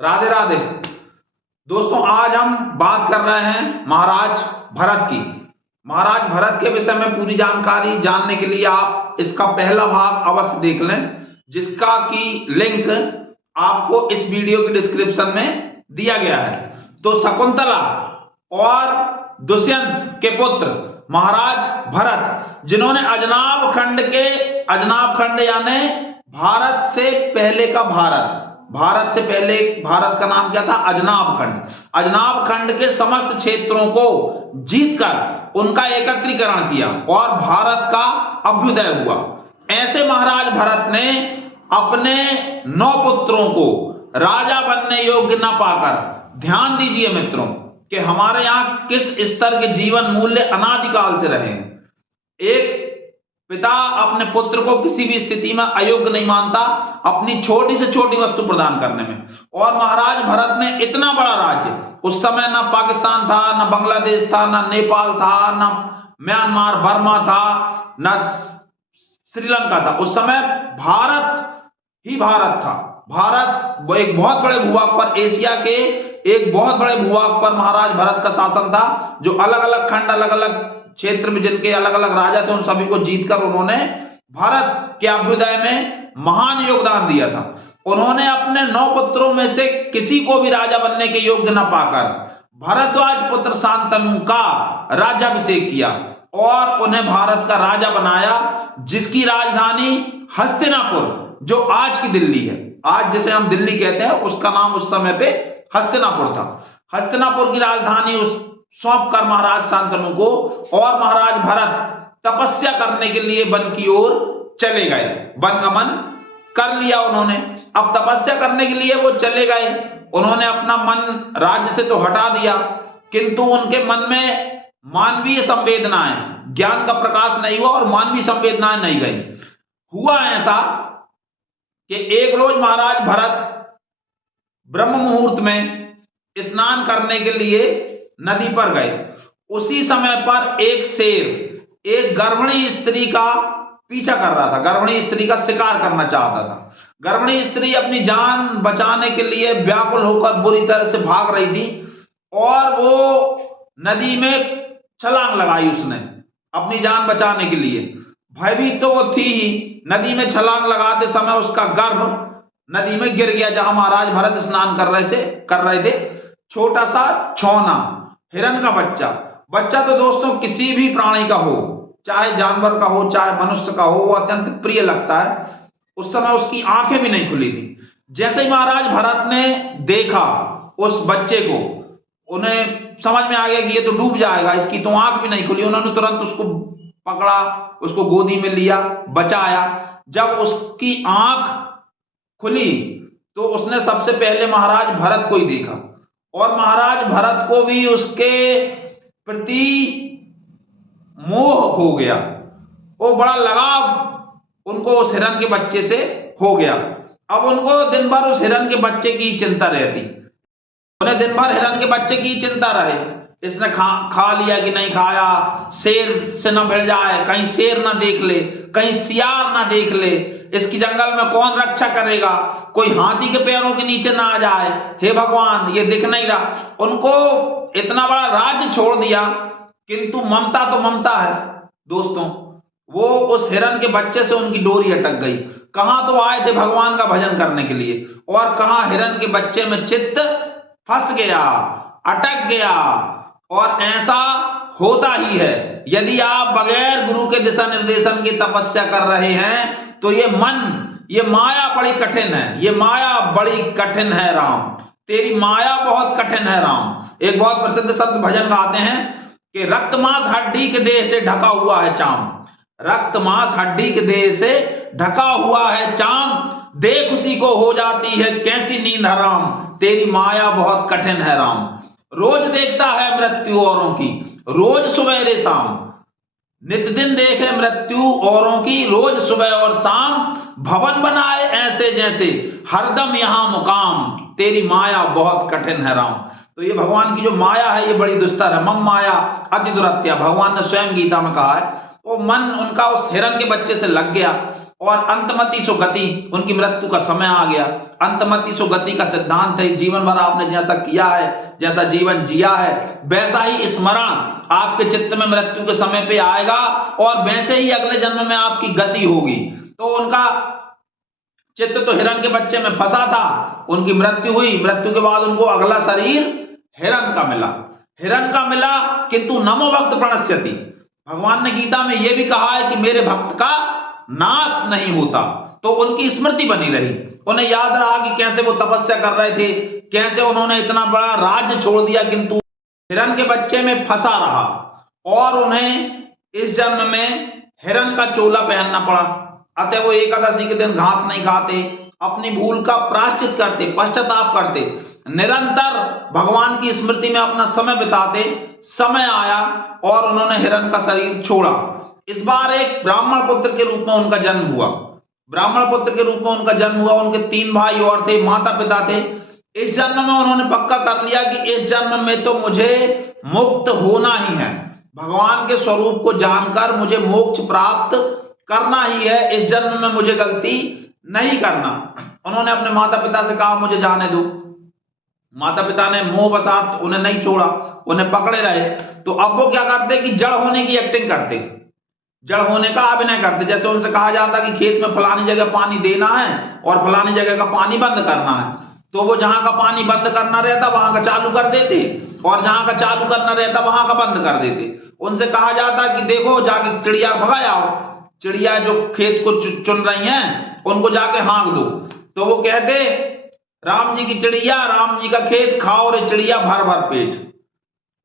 राधे राधे। दोस्तों, आज हम बात कर रहे हैं महाराज भरत की। महाराज भरत के विषय में पूरी जानकारी जानने के लिए आप इसका पहला भाग अवश्य देख लें, जिसका की लिंक आपको इस वीडियो के डिस्क्रिप्शन में दिया गया है। तो शकुंतला और दुष्यंत के पुत्र महाराज भरत, जिन्होंने अजनाब खंड यानी भारत से पहले का भारत से पहले भारत का नाम क्या था? अजनाब खंड के समस्त क्षेत्रों को जीतकर उनका एकत्रीकरण किया और भारत का अभ्युदय हुआ। ऐसे महाराज भरत ने अपने 9 पुत्रों को राजा बनने योग्य न पाकर, ध्यान दीजिए मित्रों कि हमारे यहां किस स्तर के जीवन मूल्य अनादिकाल से रहे हैं। एक पिता अपने पुत्र को किसी भी स्थिति में अयोग्य नहीं मानता अपनी छोटी से छोटी वस्तु प्रदान करने में। और महाराज भरत ने इतना बड़ा राज्य, उस समय ना पाकिस्तान था, ना बांग्लादेश था, ना नेपाल था, ना म्यांमार बर्मा था, ना श्रीलंका था। उस समय भारत ही भारत था। भारत एक बहुत बड़े भूभाग पर, एशिया के एक बहुत बड़े भूभाग पर महाराज भरत का शासन था, जो अलग अलग खंड, अलग अलग क्षेत्र में जिनके अलग अलग राजा थे, उन सभी को जीतकर उन्होंने भारत के अभ्युदय में महान योगदान दिया था। उन्होंने अपने 9 पुत्रों में से किसी को भी राजा बनने के योग्य न पाकर भरद्वाज पुत्र शांतनु का राज्याभिषेक किया और उन्हें भारत का राजा बनाया, जिसकी राजधानी हस्तिनापुर, जो आज की दिल्ली है, आज जिसे हम दिल्ली कहते हैं, उसका नाम उस समय पे हस्तिनापुर था। हस्तिनापुर की राजधानी सौंप कर महाराज शांतनु को और महाराज भरत तपस्या करने के लिए वन की ओर चले गए। वनगमन कर लिया उन्होंने। अब तपस्या करने के लिए वो चले गए। उन्होंने अपना मन राज्य से तो हटा दिया, किंतु उनके मन में मानवीय संवेदनाएं, ज्ञान का प्रकाश नहीं हुआ और मानवीय संवेदनाएं नहीं गई। हुआ ऐसा कि एक रोज महाराज भरत ब्रह्म मुहूर्त में स्नान करने के लिए नदी पर गए। उसी समय पर एक शेर एक गर्भिणी स्त्री का पीछा कर रहा था, गर्भिणी स्त्री का शिकार करना चाहता था। गर्भिणी स्त्री अपनी जान बचाने के लिए व्याकुल होकर बुरी तरह से भाग रही थी और वो नदी में छलांग लगाई उसने अपनी जान बचाने के लिए। भयभीत तो वो थी ही। नदी में छलांग लगाते समय उसका गर्भ नदी में गिर गया, जहां महाराज भरत स्नान कर रहे थे। छोटा सा छौना हिरन का बच्चा तो दोस्तों किसी भी प्राणी का हो, चाहे जानवर का हो, चाहे मनुष्य का हो, वो अत्यंत प्रिय लगता है। उस समय उसकी आंखें भी नहीं खुली थी। जैसे ही महाराज भरत ने देखा उस बच्चे को, उन्हें समझ में आ गया कि ये तो डूब जाएगा, इसकी तो आंख भी नहीं खुली। उन्होंने तुरंत उसको पकड़ा, उसको गोदी में लिया, बचाया। जब उसकी आंख खुली तो उसने सबसे पहले महाराज भरत को ही देखा और महाराज भरत को भी उसके प्रति मोह हो गया। वो बड़ा लगाव उनको उस हिरन के बच्चे से हो गया। अब उनको दिन भर उस हिरन के बच्चे की चिंता रहती। उन्हें दिन भर हिरन के बच्चे की चिंता रहे, इसने खा लिया कि नहीं खाया, शेर से न भिड़ जाए, कहीं शेर ना देख ले, कहीं सियार ना देख ले, इसकी जंगल में कौन रक्षा करेगा, कोई हाथी के पैरों के नीचे ना आ जाए, हे भगवान ये दिख नहीं रहा। उनको इतना बड़ा राज्य छोड़ दिया, किंतु ममता तो ममता है दोस्तों। वो उस हिरन के बच्चे से उनकी डोरी अटक गई। कहां तो आए थे भगवान का भजन करने के लिए और कहां हिरन के बच्चे में चित्त फंस गया, अटक गया। और ऐसा होता ही है, यदि आप बगैर गुरु के दिशा निर्देशन की तपस्या कर रहे हैं तो ये माया बड़ी कठिन है, ये माया बड़ी कठिन है राम, तेरी माया बहुत कठिन है राम। एक बहुत प्रसिद्ध संत भजन गाते हैं कि रक्त मांस हड्डी के देह से ढका हुआ है चाम, रक्त मांस हड्डी के देह से ढका हुआ है चाम, देख उसी को हो जाती है कैसी नींद हराम, तेरी माया बहुत कठिन है राम। रोज देखता है मृत्यु औरों की, रोज सवेरे शाम, नित दिन देखे मृत्यु औरों की, रोज सुबह और शाम, भवन बनाए ऐसे जैसे हरदम यहां मुकाम, तेरी माया बहुत कठिन है राम। तो ये भगवान की जो माया है ये बड़ी दुस्तर है। मम माया अति दुरत्या, भगवान ने स्वयं गीता में कहा है। वो मन उनका उस हिरन के बच्चे से लग गया और अंतमति सो गति, उनकी मृत्यु का समय आ गया। अंतमति सो गति का सिद्धांत है, जीवन भर आपने जैसा किया है, जैसा जीवन जिया है, वैसा ही स्मरण आपके चित्त में मृत्यु के समय पे आएगा और वैसे ही अगले जन्म में आपकी गति होगी। तो उनका चित्त तो हिरण के बच्चे में फंसा था, उनकी मृत्यु हुई, मृत्यु के बाद उनको अगला शरीर हिरण का मिला, हिरण का मिला। किंतु नमो भक्त प्रणश्यति, भगवान ने गीता में यह भी कहा है कि मेरे भक्त का नाश नहीं होता। तो उनकी स्मृति बनी रही, उन्हें याद रहा कि कैसे वो तपस्या कर रहे थे, कैसे उन्होंने इतना बड़ा राज्य छोड़ दिया किंतु हिरण के बच्चे में फंसा रहा, और उन्हें इस जन्म में हिरण का चोला पहनना पड़ा। अतः वो एकादशी के दिन घास नहीं खाते, अपनी भूल का प्रायश्चित करते, पश्चाताप करते, निरंतर भगवान की स्मृति में अपना समय बिताते। समय आया और उन्होंने हिरण का शरीर छोड़ा। इस बार एक ब्राह्मण पुत्र के रूप में उनका जन्म हुआ, ब्राह्मण पुत्र के रूप में उनका जन्म हुआ। उनके 3 भाई और थे, माता पिता थे। इस जन्म में उन्होंने पक्का कर लिया कि इस जन्म में तो मुझे मुक्त होना ही है, भगवान के स्वरूप को जानकर मुझे मोक्ष प्राप्त करना ही है, इस जन्म में मुझे गलती नहीं करना। उन्होंने अपने माता पिता से कहा मुझे जाने दो। माता पिता ने मोहवशात उन्हें नहीं छोड़ा, उन्हें पकड़े रहे। तो अब वो क्या करते कि जड़ होने की एक्टिंग करते, जड़ होने का अभिनय करते। जैसे उनसे कहा जाता कि खेत में फलानी जगह पानी देना है और फलानी जगह का पानी बंद करना है, तो वो जहां का पानी बंद करना रहता वहां का चालू कर देते, और जहां का चालू करना रहता वहां का बंद कर देते। उनसे कहा जाता कि देखो जाके चिड़िया भगा आओ, चिड़िया जो खेत को चुन रही हैं उनको जाके हाँक दो। तो वो कहते राम जी की चिड़िया, राम जी का खेत, खाओ रे चिड़िया भर भर पेट।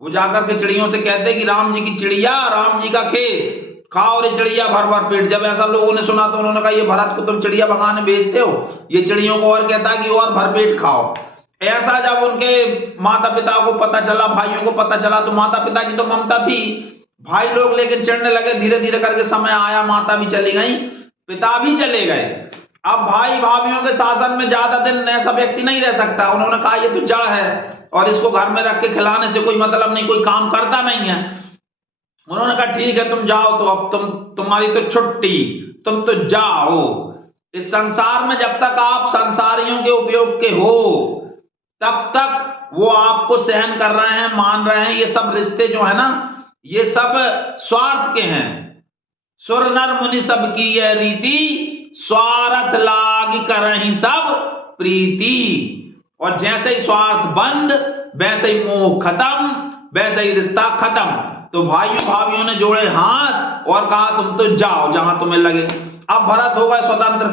वो जाकर के चिड़ियों से कहते कि राम जी की चिड़िया, राम जी का खेत, खाओ रे चिड़िया भर भर पेट। जब ऐसा लोगों ने सुना तो उन्होंने कहा ये भरत को तुम चिड़िया भगाने भेजते हो, ये चिड़ियों को और कहता है कि और भर पेट खाओ। ऐसा जब उनके माता पिता को पता चला, भाइयों को पता चला, तो माता पिता की तो ममता थी, भाई लोग लेकिन चिढ़ने लगे। धीरे धीरे करके समय आया, माता भी चली गई, पिता भी चले गए। अब भाई भाभीियों के शासन में ज्यादा दिन ऐसा व्यक्ति नहीं रह सकता। उन्होंने कहा ये तो जड़ है और इसको घर में रख के खिलाने से कोई मतलब नहीं, कोई काम करता नहीं है। उन्होंने कहा ठीक है तुम जाओ, तो अब तुम्हारी तो छुट्टी, तुम तो जाओ। इस संसार में जब तक आप संसारियों के उपयोग के हो तब तक वो आपको सहन कर रहे हैं, मान रहे हैं। ये सब रिश्ते जो है ना, ये सब स्वार्थ के हैं। सुर नर मुनि सब की यह रीति, स्वार्थ लाग करहि सब प्रीति। और जैसे ही स्वार्थ बंद वैसे ही मोह खत्म, वैसे ही रिश्ता खत्म। तो भाइयों भाभीियों ने जोड़े हाथ और कहा तुम तो जाओ जहां तुम्हें लगे। अब भरत हो गए स्वतंत्र,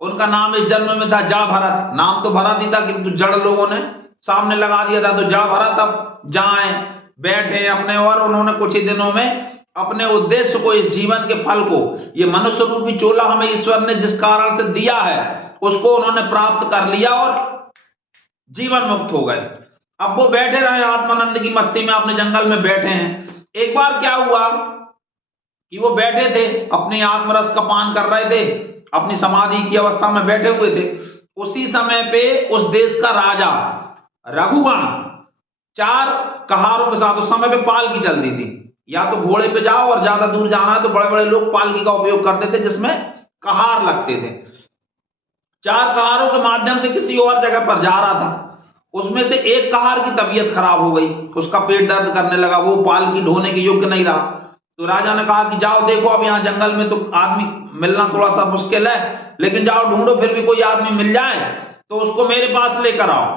उनका नाम इस जन्म में था जड़ भरत। नाम तो भरत ही था किंतु जड़ लोगों ने सामने लगा दिया था, तो जड़ भरत अब जाए बैठे अपने, और उन्होंने कुछ ही दिनों में अपने उद्देश्य को, इस जीवन के फल को, ये मनुष्य रूपी चोला हमें ईश्वर ने जिस कारण से दिया है उसको उन्होंने प्राप्त कर लिया और जीवन मुक्त हो गए। अब वो बैठे रहे आत्मानंद की मस्ती में, अपने जंगल में बैठे हैं। एक बार क्या हुआ कि वो बैठे थे, अपनी आत्मरस का पान कर रहे थे, अपनी समाधि की अवस्था में बैठे हुए थे। उसी समय पे उस देश का राजा रघुगण 4 कहारों के साथ, उस समय पे पालकी चलती थी, या तो घोड़े पे जाओ और ज्यादा दूर जाना है तो बड़े बड़े लोग पालकी का उपयोग करते थे जिसमें कहार लगते थे। 4 कहारों के माध्यम से किसी और जगह पर जा रहा था। उसमें से एक कहार की तबीयत खराब हो गई, उसका पेट दर्द करने लगा, वो पालकी ढोने के योग्य नहीं रहा। तो राजा ने कहा कि जाओ देखो, अब यहाँ जंगल में तो आदमी मिलना थोड़ा सा मुश्किल है, लेकिन जाओ ढूंढो, फिर भी कोई आदमी मिल जाए तो उसको मेरे पास लेकर आओ।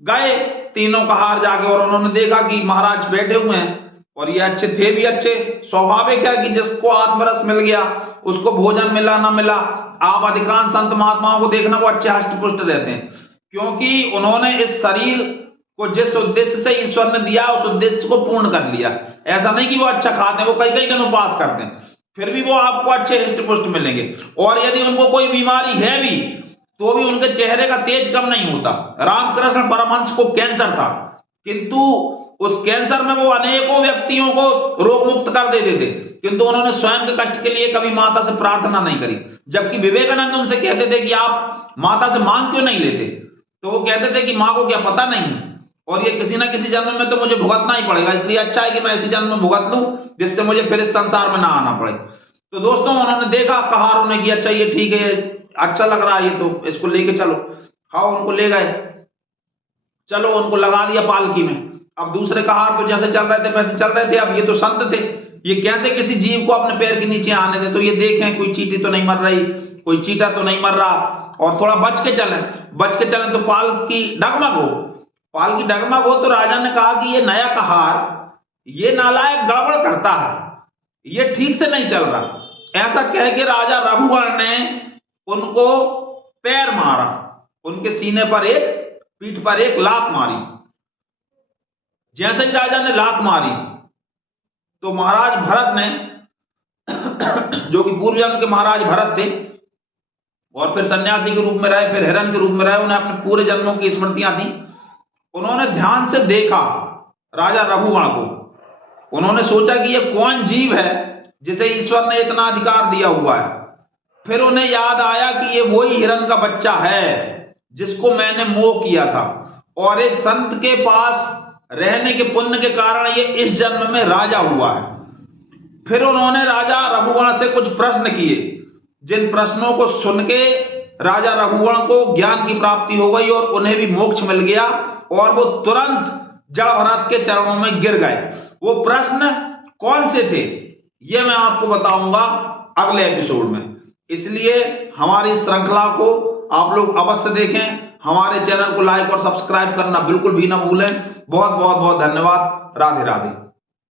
गए तीनों कहार जाके, और उन्होंने देखा कि महाराज बैठे हुए हैं और ये अच्छे थे भी अच्छे। स्वाभाविक है कि जिसको आत्मरस मिल गया उसको भोजन मिला ना मिला, आप अधिकांश संत महात्माओं को देखना वो अच्छे हष्ट पुष्ट रहते हैं, क्योंकि उन्होंने इस शरीर को जिस उद्देश्य से ईश्वर ने दिया उस उद्देश्य को पूर्ण कर लिया। ऐसा नहीं कि वो अच्छा खाते हैं, वो कई कई दिन उपवास करते हैं, फिर भी वो आपको अच्छे हष्ट पुष्ट मिलेंगे। और यदि उनको कोई बीमारी है भी तो भी उनके चेहरे का तेज कम नहीं होता। रामकृष्ण परमहंस को कैंसर था, किंतु उस कैंसर में वो अनेकों व्यक्तियों को रोग मुक्त कर देते थे, किंतु उन्होंने स्वयं के कष्ट के लिए कभी माता से प्रार्थना नहीं करी। जबकि विवेकानंद उनसे कहते थे कि आप माता से मांग क्यों नहीं लेते, तो वो कहते थे कि माँ को क्या पता नहीं है, और ये किसी ना किसी जन्म में तो मुझे भुगतना ही पड़ेगा, इसलिए अच्छा है कि मैं इसी जन्म में भुगत लूं जिससे मुझे फिर इस संसार में ना आना पड़े। तो दोस्तों उन्होंने देखा, कहारों ने कि अच्छा ये ठीक है, अच्छा लग रहा है, ये तो इसको लेके चलो। हाँ, उनको ले गए, चलो उनको लगा दिया पालकी में। अब दूसरे कहार तो जैसे चल रहे थे वैसे चल रहे थे। अब ये तो संत थे, ये कैसे किसी जीव को अपने पैर के नीचे आने दे। तो ये देखें कोई चींटी तो नहीं मर रही, कोई चींटा तो नहीं मर रहा, और थोड़ा बच के चलें तो पालकी डगमग हो। तो राजा ने कहा कि ये नया कहार, ये नालायक गड़बड़ करता है, ये ठीक से नहीं चल रहा। ऐसा कह के राजा रघुवर ने उनको पैर मारा, उनके सीने पर पीठ पर एक लात मारी। जैसे ही राजा ने लात मारी तो महाराज भरत ने, जो कि पूर्व जन्म के महाराज भरत थे और फिर सन्यासी के रूप में रहे, फिर हिरण के रूप में रहे, उन्हें अपने पूरे जन्मों की स्मृतियां थी। उन्होंने ध्यान से देखा राजा रघुवण को। उन्होंने सोचा कि यह कौन जीव है जिसे ईश्वर ने इतना अधिकार दिया हुआ है। फिर उन्हें याद आया कि ये वही हिरण का बच्चा है जिसको मैंने मोह किया था, और एक संत के पास रहने के पुण्य के कारण ये इस जन्म में राजा हुआ है। फिर उन्होंने राजा रघुवण से कुछ प्रश्न किए, जिन प्रश्नों को सुन के राजा रघुवण को ज्ञान की प्राप्ति हो गई और उन्हें भी मोक्ष मिल गया, और वो तुरंत जड़ भरत के चरणों में गिर गए। वो प्रश्न कौन से थे ये मैं आपको बताऊंगा अगले एपिसोड में, इसलिए हमारी श्रृंखला को आप लोग अवश्य देखें। हमारे चैनल को लाइक और सब्सक्राइब करना बिल्कुल भी ना भूलें। बहुत बहुत बहुत धन्यवाद। राधे राधे।